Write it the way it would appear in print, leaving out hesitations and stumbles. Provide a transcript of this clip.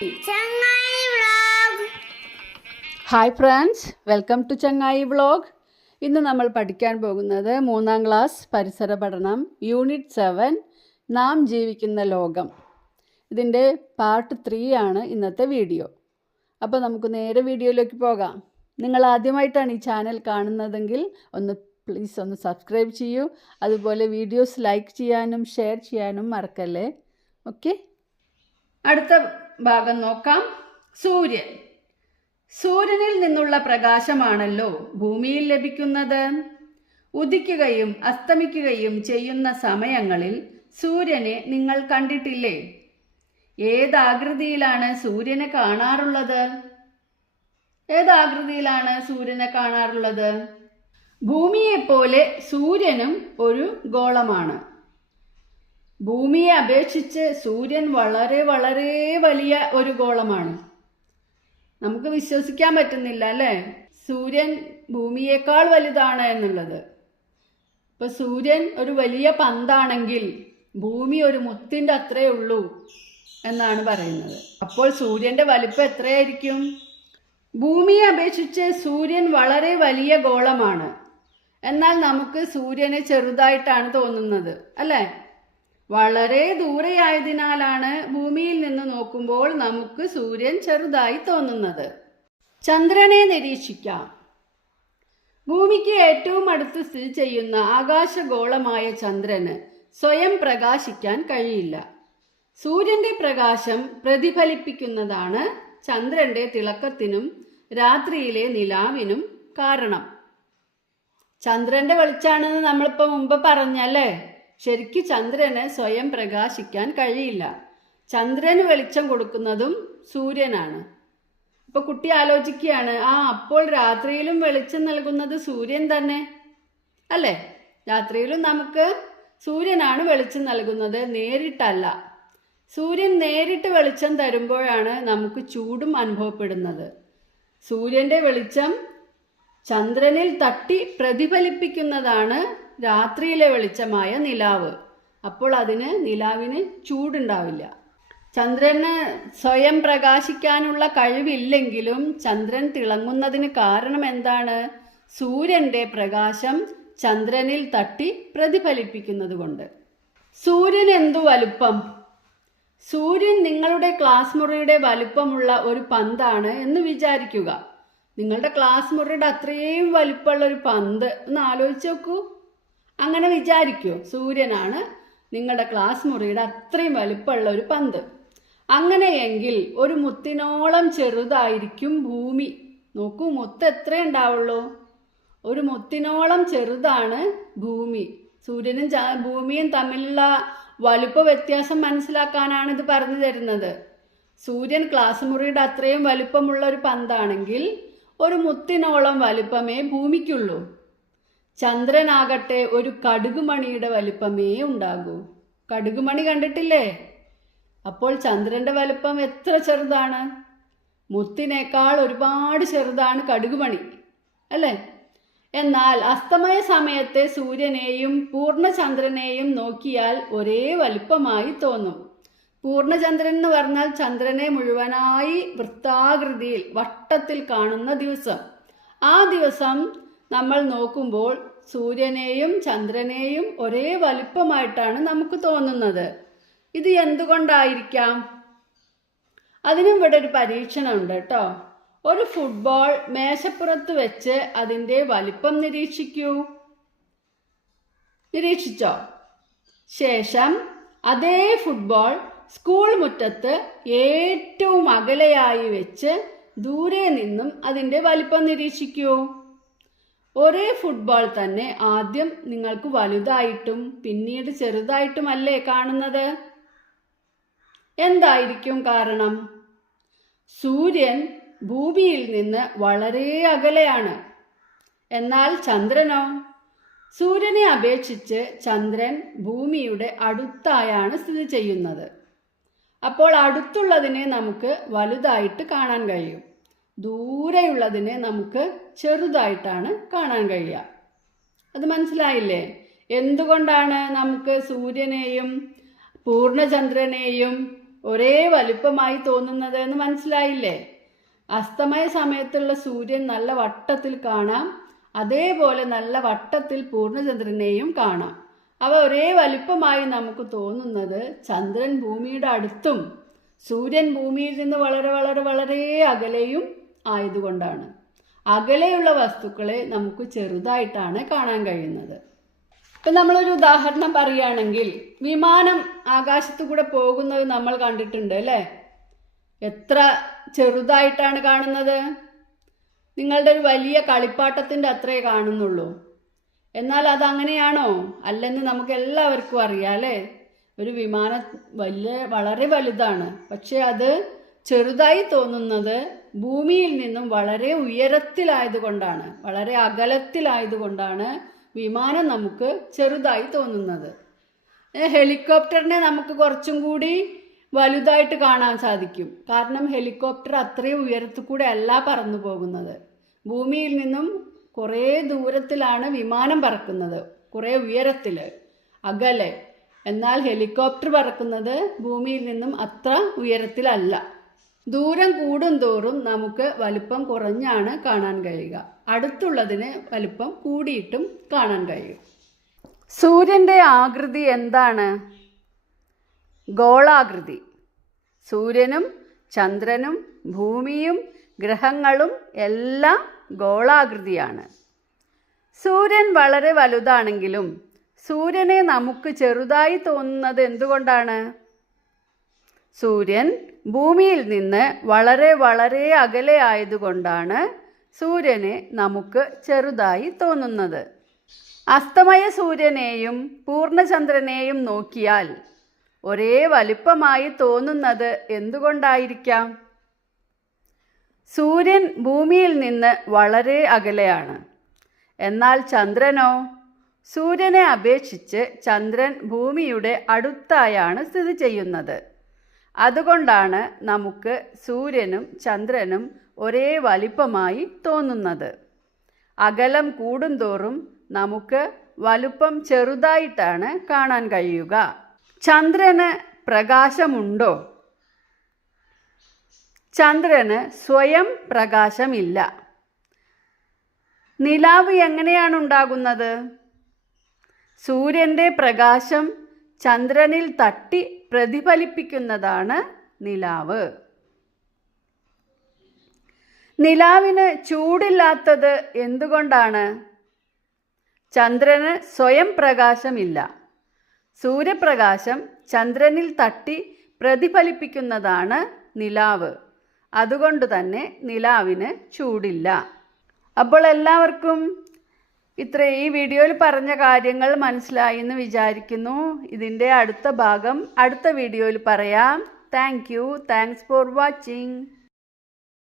ചങ്ങായി vlog. Hi friends, welcome to Changayi vlog. ഇന്ന് നമ്മൾ പഠിക്കാൻ പോകുന്നത് 3ാം ക്ലാസ് പരിസര പഠനം യൂണിറ്റ് 7 നാം ജീവിക്കുന്ന ലോകം. ഇതിൻ്റെ പാർട്ട് 3 ആണ് ഇന്നത്തെ വീഡിയോ. അപ്പോൾ നമുക്ക് നേരെ വീഡിയോയിലേക്ക് പോകാം. നിങ്ങൾ ആദ്യമായിട്ടാണ് ഈ ചാനൽ കാണുന്നതെങ്കിൽ പ്ലീസ് ഒന്ന് സബ്സ്ക്രൈബ് ചെയ്യൂ. അതുപോലെ വീഡിയോസ് ലൈക്ക് ചെയ്യാനും ഷെയർ ചെയ്യാനും മറക്കല്ലേ. ഓക്കെ, അടുത്ത ഭാഗം നോക്കാം. സൂര്യനിൽ നിന്നുള്ള പ്രകാശമാണല്ലോ ഭൂമിയിൽ ലഭിക്കുന്നത്. ഉദിക്കുകയും അസ്തമിക്കുകയും ചെയ്യുന്ന സമയങ്ങളിൽ സൂര്യനെ നിങ്ങൾ കണ്ടിട്ടില്ലേ? ഏതാകൃതിയിലാണ് സൂര്യനെ കാണാറുള്ളത്? ഭൂമിയെപ്പോലെ സൂര്യനും ഒരു ഗോളമാണ്. ഭൂമിയെ അപേക്ഷിച്ച് സൂര്യൻ വളരെ വളരെ വലിയ ഒരു ഗോളമാണ്. നമുക്ക് വിശ്വസിക്കാൻ പറ്റുന്നില്ല അല്ലേ, സൂര്യൻ ഭൂമിയേക്കാൾ വലുതാണ് എന്നുള്ളത്. ഇപ്പൊ സൂര്യൻ ഒരു വലിയ പന്താണെങ്കിൽ ഭൂമി ഒരു മുത്തിൻ്റെ അത്രേ ഉള്ളൂ എന്നാണ് പറയുന്നത്. അപ്പോൾ സൂര്യന്റെ വലിപ്പം എത്രയായിരിക്കും? ഭൂമിയെ അപേക്ഷിച്ച് സൂര്യൻ വളരെ വലിയ ഗോളമാണ്. എന്നാൽ നമുക്ക് സൂര്യനെ ചെറുതായിട്ടാണ് തോന്നുന്നത് അല്ലേ? വളരെ ദൂരെയായതിനാലാണ് ഭൂമിയിൽ നിന്ന് നോക്കുമ്പോൾ നമുക്ക് സൂര്യൻ ചെറുതായി തോന്നുന്നത്. ചന്ദ്രനെ നിരീക്ഷിക്കാം. ഭൂമിക്ക് ഏറ്റവും അടുത്ത് സ്ഥിതി ചെയ്യുന്ന ആകാശഗോളമായ ചന്ദ്രന് സ്വയം പ്രകാശിക്കാൻ കഴിയില്ല. സൂര്യന്റെ പ്രകാശം പ്രതിഫലിപ്പിക്കുന്നതാണ് ചന്ദ്രന്റെ തിളക്കത്തിനും രാത്രിയിലെ നിലാവിനും കാരണം. ചന്ദ്രന്റെ വെളിച്ചാണെന്ന് നമ്മളിപ്പോൾ മുമ്പ് പറഞ്ഞല്ലേ. ശരിക്കും ചന്ദ്രന് സ്വയം പ്രകാശിക്കാൻ കഴിയില്ല. ചന്ദ്രന് വെളിച്ചം കൊടുക്കുന്നതും സൂര്യനാണ്. ഇപ്പൊ കുട്ടി ആലോചിക്കുകയാണ്, അപ്പോൾ രാത്രിയിലും വെളിച്ചം നൽകുന്നത് സൂര്യൻ തന്നെ അല്ലേ? രാത്രിയിലും നമുക്ക് സൂര്യനാണ് വെളിച്ചം നൽകുന്നത്, നേരിട്ടല്ല. സൂര്യൻ നേരിട്ട് വെളിച്ചം തരുമ്പോഴാണ് നമുക്ക് ചൂടും അനുഭവപ്പെടുന്നത്. സൂര്യന്റെ വെളിച്ചം ചന്ദ്രനിൽ തട്ടി പ്രതിഫലിപ്പിക്കുന്നതാണ് രാത്രിയിലെ വെളിച്ചമായ നിലാവ്. അപ്പോൾ നിലാവിന് ചൂടുണ്ടാവില്ല. ചന്ദ്രന് സ്വയം പ്രകാശിക്കാനുള്ള കഴിവില്ലെങ്കിലും ചന്ദ്രൻ തിളങ്ങുന്നതിന് കാരണം എന്താണ്? സൂര്യന്റെ പ്രകാശം ചന്ദ്രനിൽ തട്ടി പ്രതിഫലിപ്പിക്കുന്നത് കൊണ്ട്. സൂര്യൻ എന്തു വലുപ്പം? സൂര്യൻ നിങ്ങളുടെ ക്ലാസ് മുറിയുടെ വലുപ്പമുള്ള ഒരു പന്താണ് എന്ന് വിചാരിക്കുക. നിങ്ങളുടെ ക്ലാസ് മുറിയുടെ അത്രയും വലുപ്പമുള്ള ഒരു പന്ത് ഒന്ന് ആലോചിച്ച് നോക്കൂ. അങ്ങനെ വിചാരിക്കൂ, സൂര്യനാണ് നിങ്ങളുടെ ക്ലാസ് മുറിയുടെ അത്രയും വലുപ്പമുള്ള ഒരു പന്ത്. അങ്ങനെയെങ്കിൽ ഒരു മുത്തിനോളം ചെറുതായിരിക്കും ഭൂമി. നോക്കൂ, മുത്ത് എത്ര ഉണ്ടാവുള്ളൂ? ഒരു മുത്തിനോളം ചെറുതാണ് ഭൂമി. സൂര്യനും ഭൂമിയും തമ്മിലുള്ള വലുപ്പ വ്യത്യാസം മനസ്സിലാക്കാനാണ് ഇത് പറഞ്ഞു തരുന്നത്. സൂര്യൻ ക്ലാസ് മുറിയുടെ അത്രയും വലുപ്പമുള്ള ഒരു പന്താണെങ്കിൽ ഒരു മുത്തിനോളം വലുപ്പമേ ഭൂമിക്കുള്ളൂ. ചന്ദ്രനാകട്ടെ ഒരു കടുകുമണിയുടെ വലിപ്പമേ ഉണ്ടാകൂ. കടുകുമണി കണ്ടിട്ടില്ലേ? അപ്പോൾ ചന്ദ്രന്റെ വലിപ്പം എത്ര ചെറുതാണ്? മുത്തിനേക്കാൾ ഒരുപാട് ചെറുതാണ് കടുകുമണി അല്ലേ? എന്നാൽ അസ്തമയ സമയത്തെ സൂര്യനെയും പൂർണ്ണചന്ദ്രനെയും നോക്കിയാൽ ഒരേ വലിപ്പമായി തോന്നും. പൂർണ്ണചന്ദ്രൻ എന്ന് പറഞ്ഞാൽ ചന്ദ്രനെ മുഴുവനായി വൃത്താകൃതിയിൽ വട്ടത്തിൽ കാണുന്ന ദിവസം. ആ ദിവസം നമ്മൾ നോക്കുമ്പോൾ സൂര്യനെയും ചന്ദ്രനെയും ഒരേ വലിപ്പമായിട്ടാണ് നമുക്ക് തോന്നുന്നത്. ഇത് എന്തുകൊണ്ടായിരിക്കാം? അതിനും ഇവിടെ ഒരു പരീക്ഷണമുണ്ട് കേട്ടോ. ഒരു ഫുട്ബോൾ മേശപ്പുറത്ത് വെച്ച് അതിൻ്റെ വലിപ്പം നിരീക്ഷിച്ചോ? ശേഷം അതേ ഫുട്ബോൾ സ്കൂൾ മുറ്റത്ത് ഏറ്റവും അകലെയായി വെച്ച് ദൂരെ നിന്നും അതിൻ്റെ വലിപ്പം നിരീക്ഷിക്കൂ. ഒരേ ഫുട്ബോൾ തന്നെ ആദ്യം നിങ്ങൾക്ക് വലുതായിട്ടും പിന്നീട് ചെറുതായിട്ടുമല്ലേ കാണുന്നത്? എന്തായിരിക്കും കാരണം? സൂര്യൻ ഭൂമിയിൽ നിന്ന് വളരെ അകലെയാണ്. എന്നാൽ ചന്ദ്രനോ? സൂര്യനെ അപേക്ഷിച്ച് ചന്ദ്രൻ ഭൂമിയുടെ അടുത്തായാണ് സ്ഥിതി ചെയ്യുന്നത്. അപ്പോൾ അടുത്തുള്ളതിനെ നമുക്ക് വലുതായിട്ട് കാണാൻ കഴിയും, ദൂരെയുള്ളതിനെ നമുക്ക് ചെറുതായിട്ടാണ് കാണാൻ കഴിയുക. അത് മനസ്സിലായില്ലേ? എന്തുകൊണ്ടാണ് നമുക്ക് സൂര്യനെയും പൂർണ്ണചന്ദ്രനെയും ഒരേ വലുപ്പമായി തോന്നുന്നത് എന്ന് മനസ്സിലായില്ലേ? അസ്തമയ സമയത്തുള്ള സൂര്യൻ നല്ല വട്ടത്തിൽ കാണാം, അതേപോലെ നല്ല വട്ടത്തിൽ പൂർണ്ണചന്ദ്രനെയും കാണാം. അവ ഒരേ വലുപ്പമായി നമുക്ക് തോന്നുന്നത് ചന്ദ്രൻ ഭൂമിയുടെ അടുത്തും സൂര്യൻ ഭൂമിയിൽ നിന്ന് വളരെ വളരെ വളരെ അകലെയും ആയതുകൊണ്ടാണ്. അകലെയുള്ള വസ്തുക്കളെ നമുക്ക് ചെറുതായിട്ടാണ് കാണാൻ കഴിയുന്നത്. ഇപ്പം നമ്മളൊരു ഉദാഹരണം പറയുകയാണെങ്കിൽ, വിമാനം ആകാശത്തു കൂടെ പോകുന്നത് നമ്മൾ കണ്ടിട്ടുണ്ട് അല്ലേ? എത്ര ചെറുതായിട്ടാണ് കാണുന്നത്. നിങ്ങളുടെ ഒരു വലിയ കളിപ്പാട്ടത്തിൻ്റെ അത്രേ കാണുന്നുള്ളൂ. എന്നാൽ അതങ്ങനെയാണോ? അല്ലെന്ന് നമുക്ക് എല്ലാവർക്കും അറിയാം അല്ലേ? ഒരു വിമാനം വളരെ വലുതാണ്, പക്ഷെ അത് ചെറുതായി തോന്നുന്നത് ഭൂമിയിൽ നിന്നും വളരെ ഉയരത്തിലായതുകൊണ്ടാണ്, വളരെ അകലത്തിലായതുകൊണ്ടാണ് വിമാനം നമുക്ക് ചെറുതായി തോന്നുന്നത്. ഹെലികോപ്റ്ററിനെ നമുക്ക് കുറച്ചും കൂടി വലുതായിട്ട് കാണാൻ സാധിക്കും. കാരണം ഹെലികോപ്റ്റർ അത്രയും ഉയരത്തിൽ കൂടെ അല്ല പറന്നു പോകുന്നത്. ഭൂമിയിൽ നിന്നും കുറേ ദൂരത്തിലാണ് വിമാനം പറക്കുന്നത്, കുറേ ഉയരത്തിൽ, അകലെ. എന്നാൽ ഹെലികോപ്റ്റർ പറക്കുന്നത് ഭൂമിയിൽ നിന്നും അത്ര ഉയരത്തിലല്ല. ദൂരം കൂടും തോറും നമുക്ക് വലുപ്പം കുറഞ്ഞാണ് കാണാൻ കഴിയുക, അടുത്തുള്ളതിന് വലുപ്പം കൂടിയിട്ടും കാണാൻ കഴിയും. സൂര്യൻ്റെ ആകൃതി എന്താണ്? ഗോളാകൃതി. സൂര്യനും ചന്ദ്രനും ഭൂമിയും ഗ്രഹങ്ങളും എല്ലാം ഗോളാകൃതിയാണ്. സൂര്യൻ വളരെ വലുതാണെങ്കിലും സൂര്യനെ നമുക്ക് ചെറുതായി തോന്നുന്നത് എന്തുകൊണ്ടാണ്? സൂര്യൻ ഭൂമിയിൽ നിന്ന് വളരെ വളരെ അകലെ ആയതുകൊണ്ടാണ് സൂര്യനെ നമുക്ക് ചെറുതായി തോന്നുന്നത്. അസ്തമയ സൂര്യനെയും പൂർണ്ണചന്ദ്രനെയും നോക്കിയാൽ ഒരേ വലിപ്പമായി തോന്നുന്നത് എന്തുകൊണ്ടായിരിക്കാം? സൂര്യൻ ഭൂമിയിൽ നിന്ന് വളരെ അകലെയാണ്. എന്നാൽ ചന്ദ്രനോ? സൂര്യനെ അപേക്ഷിച്ച് ചന്ദ്രൻ ഭൂമിയുടെ അടുത്തായാണ് സ്ഥിതി ചെയ്യുന്നത്. അതുകൊണ്ടാണ് നമുക്ക് സൂര്യനും ചന്ദ്രനും ഒരേ വലിപ്പമായി തോന്നുന്നത്. അകലം കൂടുന്തോറും നമുക്ക് വലുപ്പം ചെറുതായിട്ടാണ് കാണാൻ കഴിയുക. ചന്ദ്രന് പ്രകാശമുണ്ടോ? ചന്ദ്രന് സ്വയം പ്രകാശമില്ല. നിലാവ് എങ്ങനെയാണ് ഉണ്ടാകുന്നത്? സൂര്യൻ്റെ പ്രകാശം ചന്ദ്രനിൽ തട്ടി പ്രതിഫലിപ്പിക്കുന്നതാണ് നിലാവ്. നിലാവിന് ചൂടില്ലാത്തത് എന്തുകൊണ്ടാണ്? ചന്ദ്രന് സ്വയം പ്രകാശമില്ല. സൂര്യപ്രകാശം ചന്ദ്രനിൽ തട്ടി പ്രതിഫലിപ്പിക്കുന്നതാണ് നിലാവ്. അതുകൊണ്ട് തന്നെ നിലാവിന് ചൂടില്ല. അപ്പോൾ എല്ലാവർക്കും ഈ വീഡിയോയിൽ പറഞ്ഞ കാര്യങ്ങൾ മനസ്സിലായി എന്ന് വിചാരിക്കുന്നു. ഇതിൻ്റെ അടുത്ത ഭാഗം അടുത്ത വീഡിയോയിൽ പറയാം. Thanks for watching.